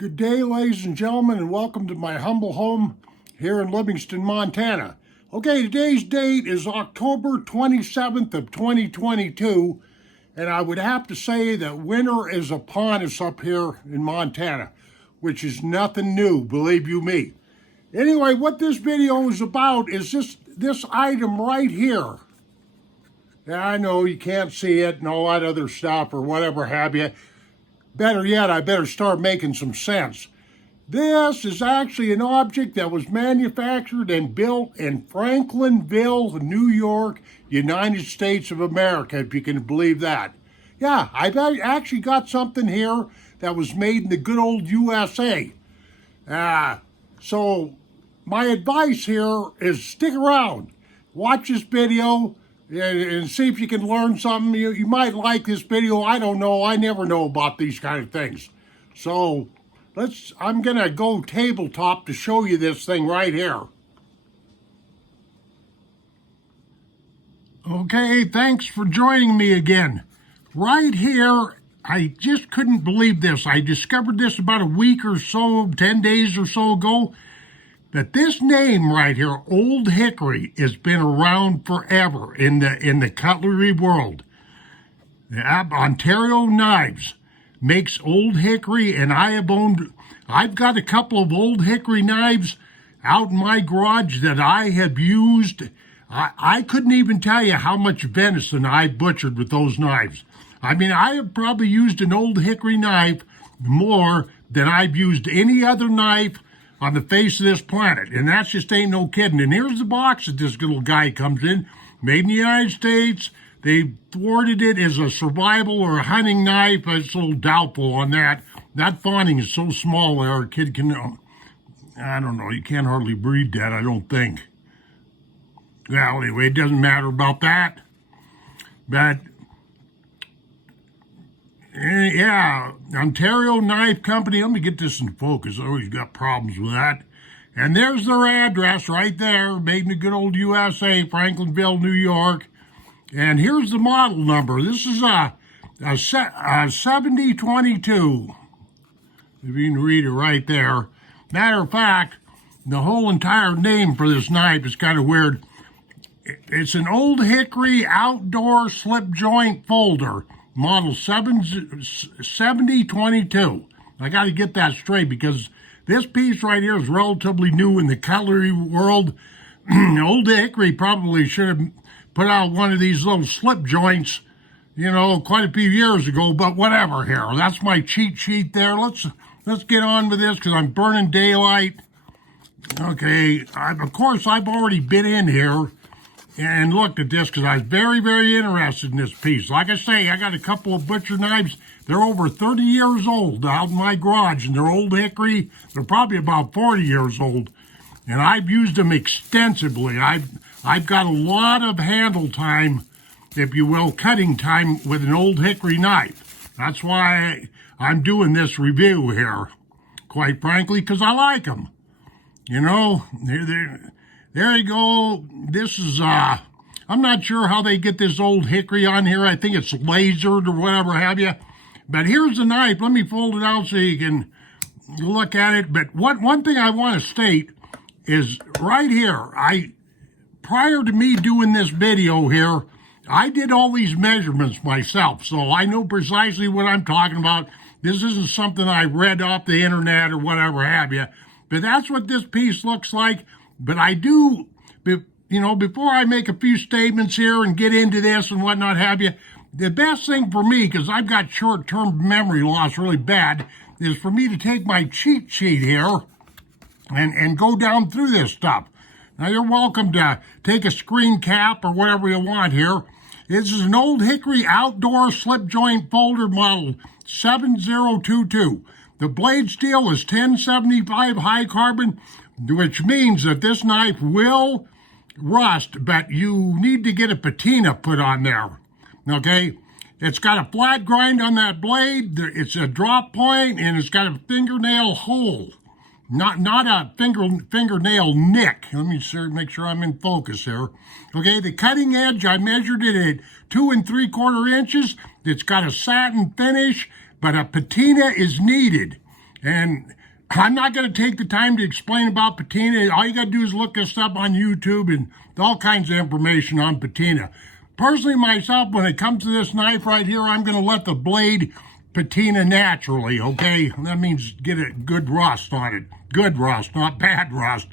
Good day, ladies and gentlemen, and welcome to my humble home here in Livingston, Montana. Okay, today's date is October 27th of 2022, and I would have to say that winter is upon us up here in Montana, which is nothing new, believe you me. Anyway, what this video is about is this item right here. Yeah, I know you can't see it and all that other stuff or whatever have you. Better yet, I better start making some sense. This is actually an object that was manufactured and built in Franklinville, New York, United States of America, if you can believe that. Yeah, I've actually got something here that was made in the good old USA. So my advice here is stick around, watch this video, and see if you can learn something. You might like this video. I don't know. I never know about these kind of things. So I'm going to go tabletop to show you this thing right here. Okay, thanks for joining me again. Right here, I just couldn't believe this. I discovered this about a week or so, 10 days or so ago. That this name right here, Old Hickory, has been around forever in the cutlery world. The Ontario Knives makes Old Hickory, and I've got a couple of Old Hickory knives out in my garage that I have used. I couldn't even tell you how much venison I butchered with those knives. I mean, I have probably used an Old Hickory knife more than I've used any other knife on the face of this planet, and that just ain't no kidding. And here's the box that this little guy comes in, made in the United States. They thwarted it as a survival or a hunting knife. It's a little doubtful on that. That fawning is so small there, a kid can, I don't know, you can't hardly breed that, I don't think. Well, anyway, it doesn't matter about that. But yeah, Ontario Knife Company. Let me get this in focus. I always got problems with that. And there's their address right there, made in the good old USA, Franklinville, New York. And here's the model number. This is a 7022. If you can read it right there. Matter of fact, the whole entire name for this knife is kind of weird. It's an Old Hickory outdoor slip joint folder. Model 7022. I got to get that straight because this piece right here is relatively new in the cutlery world. Old Hickory probably should have put out one of these little slip joints, quite a few years ago, but whatever here. That's my cheat sheet there. Let's get on with this because I'm burning daylight. Okay, of course, I've already been in here and looked at this because I was very, very interested in this piece. Like I say, I got a couple of butcher knives. They're over 30 years old out in my garage, and they're Old Hickory. They're probably about 40 years old, and I've used them extensively. I've got a lot of handle time, if you will, cutting time with an Old Hickory knife. That's why I'm doing this review here, quite frankly, because I like them. There you go. This is, I'm not sure how they get this Old Hickory on here. I think it's lasered or whatever have you. But here's the knife. Let me fold it out so you can look at it. But one thing I want to state is right here, prior to me doing this video here, I did all these measurements myself. So I know precisely what I'm talking about. This isn't something I read off the internet or whatever have you. But that's what this piece looks like. But I do, before I make a few statements here and get into this and whatnot have you, the best thing for me, because I've got short-term memory loss really bad, is for me to take my cheat sheet here and go down through this stuff. Now, you're welcome to take a screen cap or whatever you want here. This is an Old Hickory outdoor slip joint folder model 7022. The blade steel is 1075 high carbon, which means that this knife will rust, but you need to get a patina put on there, okay? It's got a flat grind on that blade, it's a drop point, and it's got a fingernail hole, not a fingernail nick. Let me make sure I'm in focus here. Okay, the cutting edge, I measured it at 2 3/4 inches. It's got a satin finish, but a patina is needed. And I'm not going to take the time to explain about patina. All you got to do is look this up on YouTube and all kinds of information on patina. Personally, myself, when it comes to this knife right here, I'm going to let the blade patina naturally, okay? That means get a good rust on it. Good rust, not bad rust.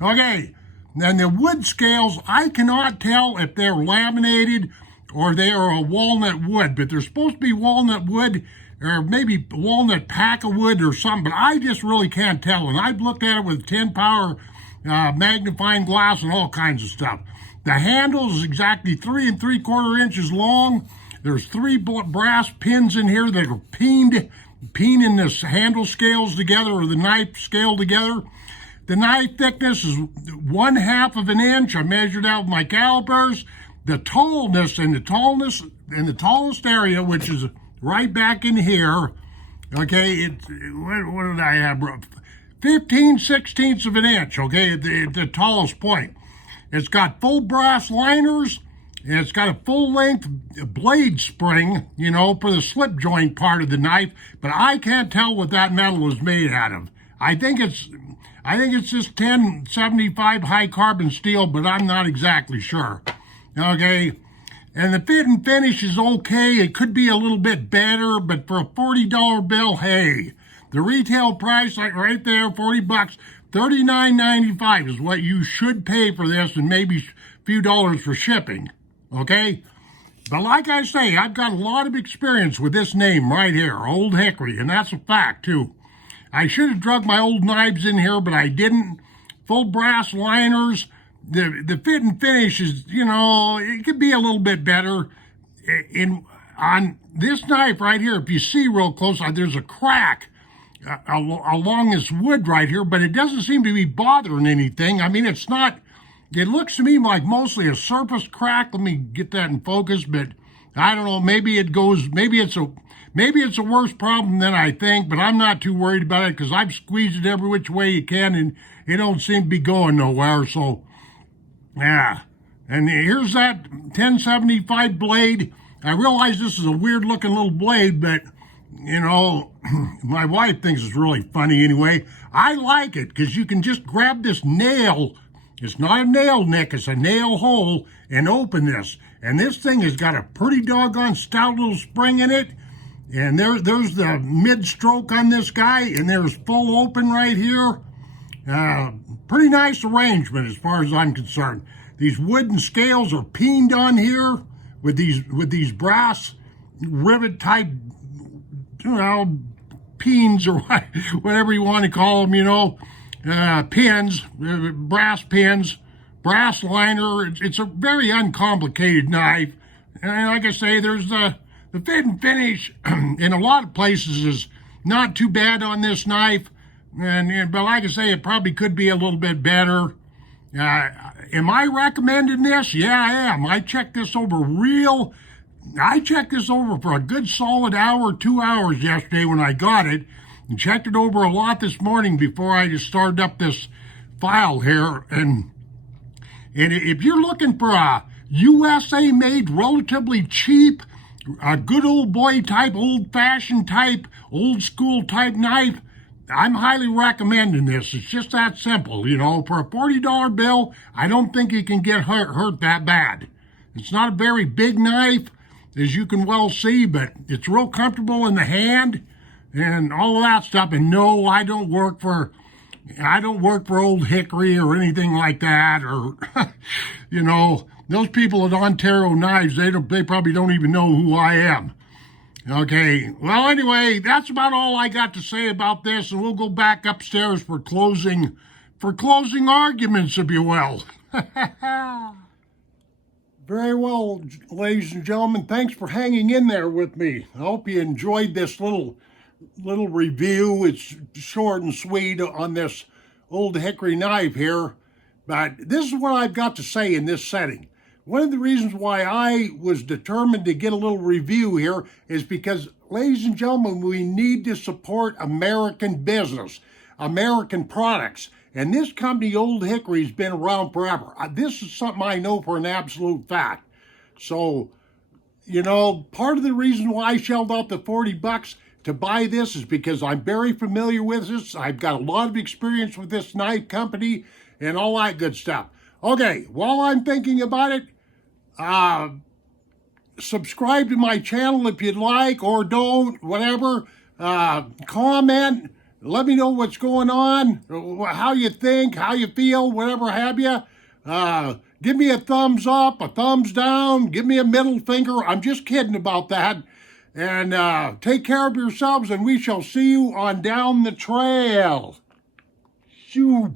Okay, then the wood scales, I cannot tell if they're laminated or they are a walnut wood, but they're supposed to be walnut wood or maybe walnut pack of wood or something, but I just really can't tell. And I've looked at it with 10 power magnifying glass and all kinds of stuff. The handle is exactly 3 3/4 inches long. There's 3 brass pins in here that are peening this handle scales together or the knife scale together. The knife thickness is 1/2 of an inch. I measured out with my calipers. The tallness in the tallest area, which is right back in here, okay, what did I have? 15/16 of an inch, okay, at the tallest point. It's got full brass liners, and it's got a full-length blade spring, you know, for the slip joint part of the knife, but I can't tell what that metal is made out of. I think it's just 1075 high carbon steel, but I'm not exactly sure. Okay, and the fit and finish is okay. It could be a little bit better, but for a $40 bill, hey, the retail price, like right there, $40, $39.95 is what you should pay for this, and maybe a few dollars for shipping. Okay, but like I say, I've got a lot of experience with this name right here, Old Hickory, and that's a fact too. I should have drug my old knives in here, but I didn't. Full brass liners. The fit and finish is, you know, it could be a little bit better. On this knife right here, if you see real close, there's a crack along this wood right here, but it doesn't seem to be bothering anything. I mean, it's not, it looks to me like mostly a surface crack. Let me get that in focus, but I don't know, maybe it's a worse problem than I think, but I'm not too worried about it because I've squeezed it every which way you can, and it don't seem to be going nowhere, so yeah. And here's that 1075 blade. I realize this is a weird looking little blade, but you know, my wife thinks it's really funny anyway. I like it because you can just grab this nail. It's not a nail nick, it's a nail hole, and open this. And this thing has got a pretty doggone stout little spring in it. And there's the mid stroke on this guy, and there's full open right here. Pretty nice arrangement as far as I'm concerned. These wooden scales are peened on here with these brass rivet type, you know, peens or whatever you want to call them, you know, pins, brass pins, brass liner. It's a very uncomplicated knife. And like I say, there's the fit and finish in a lot of places is not too bad on this knife. But like I say, it probably could be a little bit better. Am I recommending this? Yeah, I am. I checked this over for a good solid hour, 2 hours yesterday when I got it, and checked it over a lot this morning before I just started up this file here. And if you're looking for a USA made, relatively cheap, a good old boy type, old fashioned type, old school type knife, I'm highly recommending this. It's just that simple, you know. For a $40 bill, I don't think you can get hurt that bad. It's not a very big knife, as you can well see, but it's real comfortable in the hand and all of that stuff. And no, I don't work for Old Hickory or anything like that, or you know, those people at Ontario Knives, they probably don't even know who I am. Okay, well, anyway, that's about all I got to say about this, and we'll go back upstairs for closing arguments, if you will. Very well, ladies and gentlemen, thanks for hanging in there with me. I hope you enjoyed this little review. It's short and sweet on this Old Hickory knife here, but this is what I've got to say in this setting. One of the reasons why I was determined to get a little review here is because, ladies and gentlemen, we need to support American business, American products. And this company, Old Hickory, has been around forever. This is something I know for an absolute fact. So, you know, part of the reason why I shelled out the $40 to buy this is because I'm very familiar with this. I've got a lot of experience with this knife company and all that good stuff. Okay, while I'm thinking about it, subscribe to my channel if you'd like, or don't, whatever. Comment, let me know what's going on, how you think, how you feel, whatever have you. Give me a thumbs up, a thumbs down, give me a middle finger. I'm just kidding about that. And take care of yourselves, and we shall see you on down the trail. Shoo.